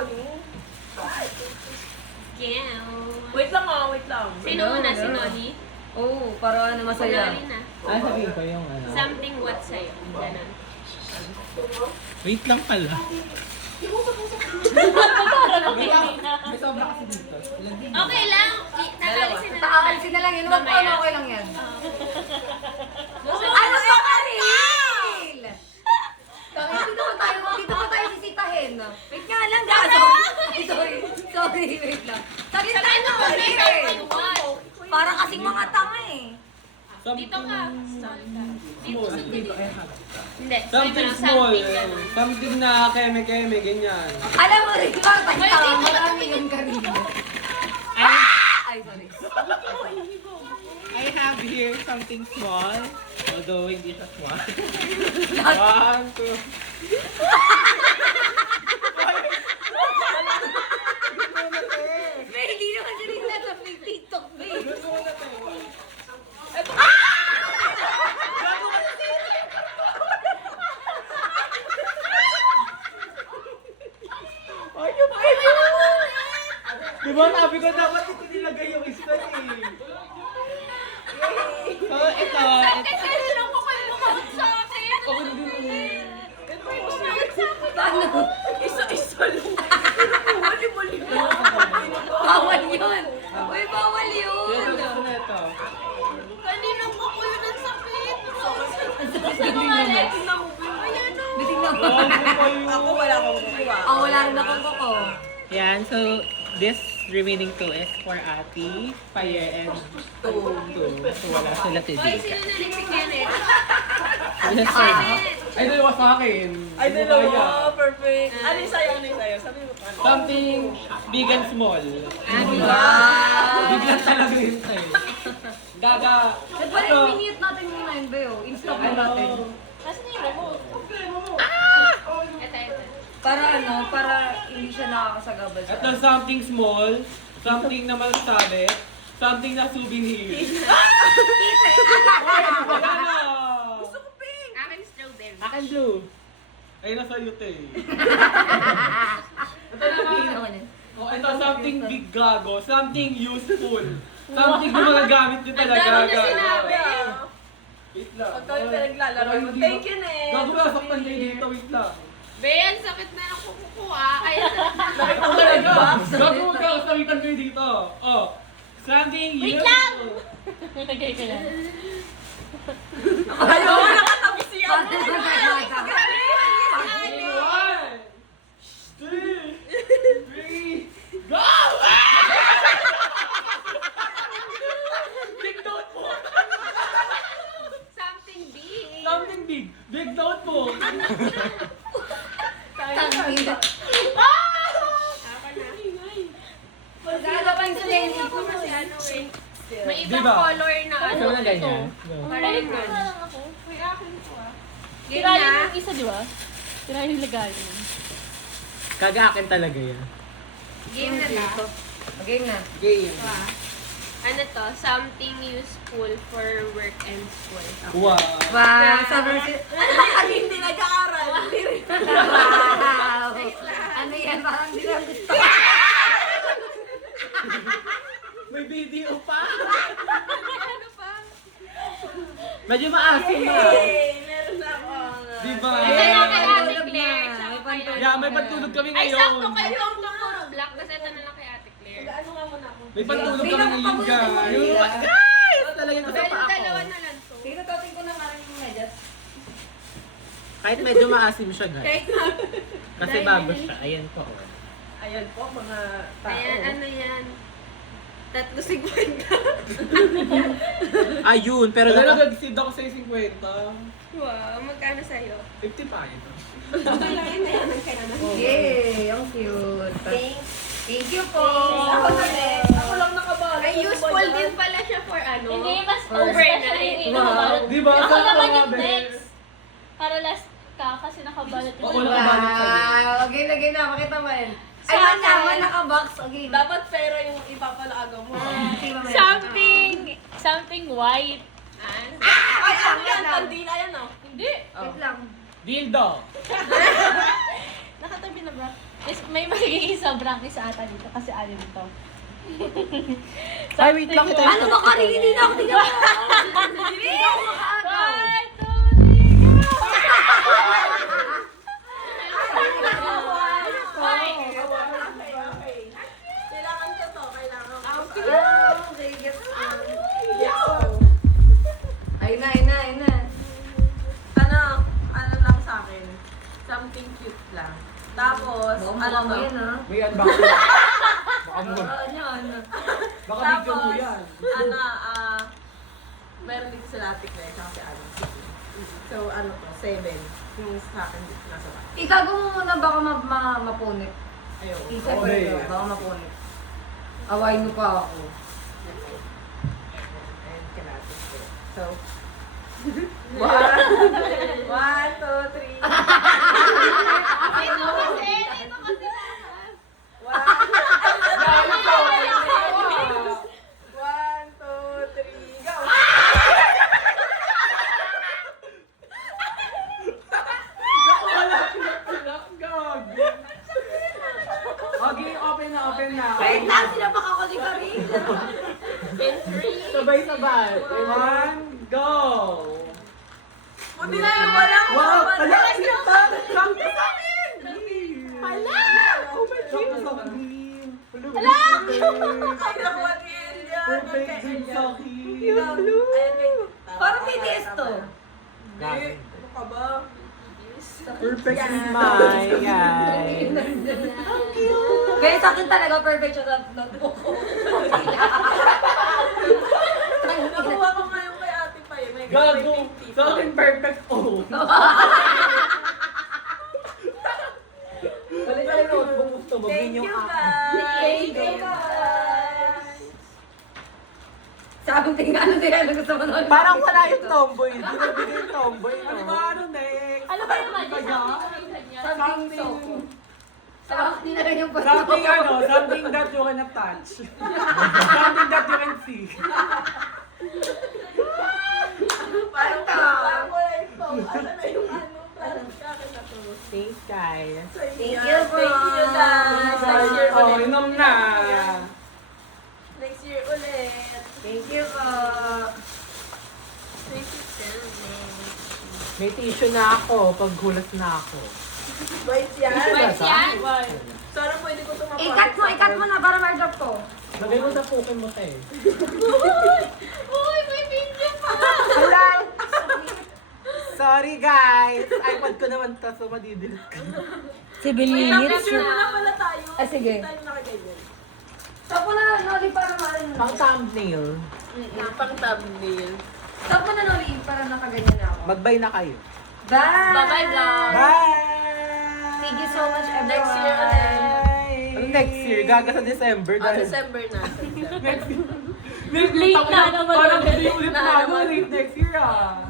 Noni. Yeah. Wait lang ah, wait lang. Sino una? Si Noni? Oo, para ano masaya. Kunwari na. Sabihin ko yung ano. Something what sa'yo. Ganon. Wait lang pala. Okay lang. Nakalisin na lang. Taakalisin na lang yun. Huwag Mamaya. okay lang yan. Gusto- Ano ba Karil? Dito pa tayo sisitahin. Wait nga lang, gaso. Sorry, wait lang. Sabi na tayo Ano? Karil. Something what? Para kasing mga tanga eh. Dito ka. Dito sa Dito, eh, Hindi. something Sabi mo lang, small. something ganun. Something na keme-keme, ganyan. Alam mo rin, parang Wait, tanga. dito. Marami yung Karil. Ay, sorry. I have here something small. Although hindi siya small. 1, 2. May hindi naman siya rin nasa TikTok, babe. Diba sabi ko dapat ito nilagay yung isa eh. So ito. Kasi lang ko kayo mukha sa akin. Paano? Isa-isa lang. Mali-mali mo. Bawal yun. Uy, bawal yun. Ito na ito. Kanina po ko yun ang sakit. Biting naman. Ayan o. Biting naman. Ako wala akong kukuha. Wala rin akong koko. Yan, so this remaining two is for Ati, Fire, and two. So wala sila Hoy, today. sino na si Kenneth? Ay, dalawa sa akin. Ay, dalawa. Perfect. Ano yung sa'yo? Ano yung sa'yo? Sabi mo pa. Something big and small. Wow! Biglang talaga yun sa'yo. Gaga. Nagpalit minute natin muna yun, Beo. Install mo natin. Kasi na yung remote. Ito. Para ano, para hindi siya nakakasagabal sa Ito something small, something na masasabi, something na souvenir. Wala na! Akin strawberry. Akin blue. Ay, nasa iyo te. Ito something big gago, something useful, something na magagamit nyo Ang talaga. dami na gago. sinabi. Wait lang. Pag kami pinaglalaro mo. Thank you, Nen. Gago na, saktan kayo dito, wait lang. Ben, sakit na ng kukuha. Kaya Gago ka, sakitan kayo dito. Oh, something Wait useful. lang! Ayaw, nakatabi si Paano Ate. ba nagkakata? 1, 2, 3, go! Big notebook! Something big. Something big. Big notebook. Tangina. Gagawin sa Lenny ko Kasi ano eh. May Di ibang ba? color na ano. Ito na ganyan. Parang ganun. Game Tirayan na. yung isa, di ba? Tirayan yung lagayan. Kagaakin talaga yan. Game na to. Game na. Game. Ano to? Something useful for work and school. Wow. Wow, sabi si... Kami hindi nag-aaral. Wow! Ano yan? Parang hindi lang gusto. May video pa. Ano pa? Medyo maasim na. Yay! Meron na ako. Diba? Ito na kay Ate Tulog Claire. na. Tsaka May kay pantulog. Yeah, may pantulog kami Ay, ngayon. sakto kayo ang puro black. Kasi ito na lang kay Ate Claire. Ano nga muna ako? May pantulog Sino kami ang ngayon, paborito mo, guys. Lila? Guys! Talagang nasa Dahil pa ako. dalawa na lang to. Sino totin ko na maraming yung medyas? Kahit medyo maasim siya, guys. Kahit na. Kasi bago siya. Ayan po. Ayan po, mga tao. Ayan, ano yan? 3.50. Ayun, pero Pero nag-exceed ako sa 50. Wow, magkano sa'yo? 50 pa ito. Okay lang yun, mayaman ka naman. Yay! Ang cute. Thank you po. Ako na rin. Ako lang nakabalot. Ay, useful din pala siya for ano? Hindi, mas overnight. Nakabalot. Di ba? Ako Saan naman ka, yung Bes? next. Para last ka kasi nakabalot Oo, yung nakabalot sa'yo. Wow! Okay, lagay na. Pakita mo yan. Ay, Sa man naman akin, naka-box. Okay. Dapat pera yung ipapalaagaw mo. Okay, mamaya. something white. Ay, ano yan? Kandila yan, oh. Hindi. Wait lang. Dildo. Nakatabi na ba? May magiging sobrang isa ata dito kasi alin to. Ay, wait lang kita. Ano ba ka rin? Hindi na ako tingnan mo. Hindi na ako makaagaw. 1, 2, 3, go! Kailangan ko to, kailangan ko. Okay, gets ko. Ayun na. Ano lang sa akin, something cute lang. Tapos, ano Mo to? yan, ha? May unboxing. Baka mo. Ano? Baka video mo yan. Meron dito sa latik na ito kasi ano. So, ano to, 7. Yung sa akin dito nasa back. Itago mo muna baka mapunit. Ayun. Isa pa Okay. rin, baka mapunit. Awayin mo pa ako. Ayun, kalatik ko. So, 1, 2, 3. Dito kasi One, 2, 3, go! Okay, open na. Wait lang, sinapak ako ni Karin. Sabay-sabay. 1, go! Buti na yung walang Wow! walang- Hala! Shock ka sa akin! Hala! Oh my God! Hala! Ay, nakuha din yan. Perfect dream sa akin. Parang BTS to. Hindi. Ano ka ba? Perfect smile, guys. Kaya sa akin talaga perfect siya sa notebook ko. Nakuha ko ngayon kay Ate Pai. May Gago! Sa akin, perfect oh. Balik ka yung notebook gusto mo. Thank Yun yung you, akin. guys. Thank you, guys. Sabi tingin ano gusto mo naman. Parang wala yung tomboy. Hindi nagbigay yung tomboy. Ano ba? Ano next? Ano ba yung magic? Kaya? Something so. Hindi na rin yung Something something that you cannot touch. Something that you can see. Parang parang wala yung phone. Ano na yung ano? Parang sa akin na to. Thanks, guys. Thank you, bro. Thank you, guys. Next year Oh, ulit. inom na. Next year ulit. Thank you po. Thank you so much. May tissue na ako pag hulas na ako. White yan. White yan? Sana pwede ko tumapos. Ikat mo na para ma-drop ko. Lagay mo sa pukin mo, te. Uy, may video pa! Hala! Sorry, guys. iPad ko naman to, so madidelete ko. 7 Picture mo na pala tayo. Ah, sige. Hindi tayo nakaganyan. Tapo na, Noli, para ma-ano. Pang thumbnail. Pang thumbnail. Tapo na, Noli, para nakaganyan na ako. Mag-bye na kayo. Bye! Bye-bye, vlog. Bye! Thank you so much, everyone. Next year ulit. Ano next year? Gaga sa December. December na. Next year. Late na naman. Parang hindi ulit na. Late next year ah.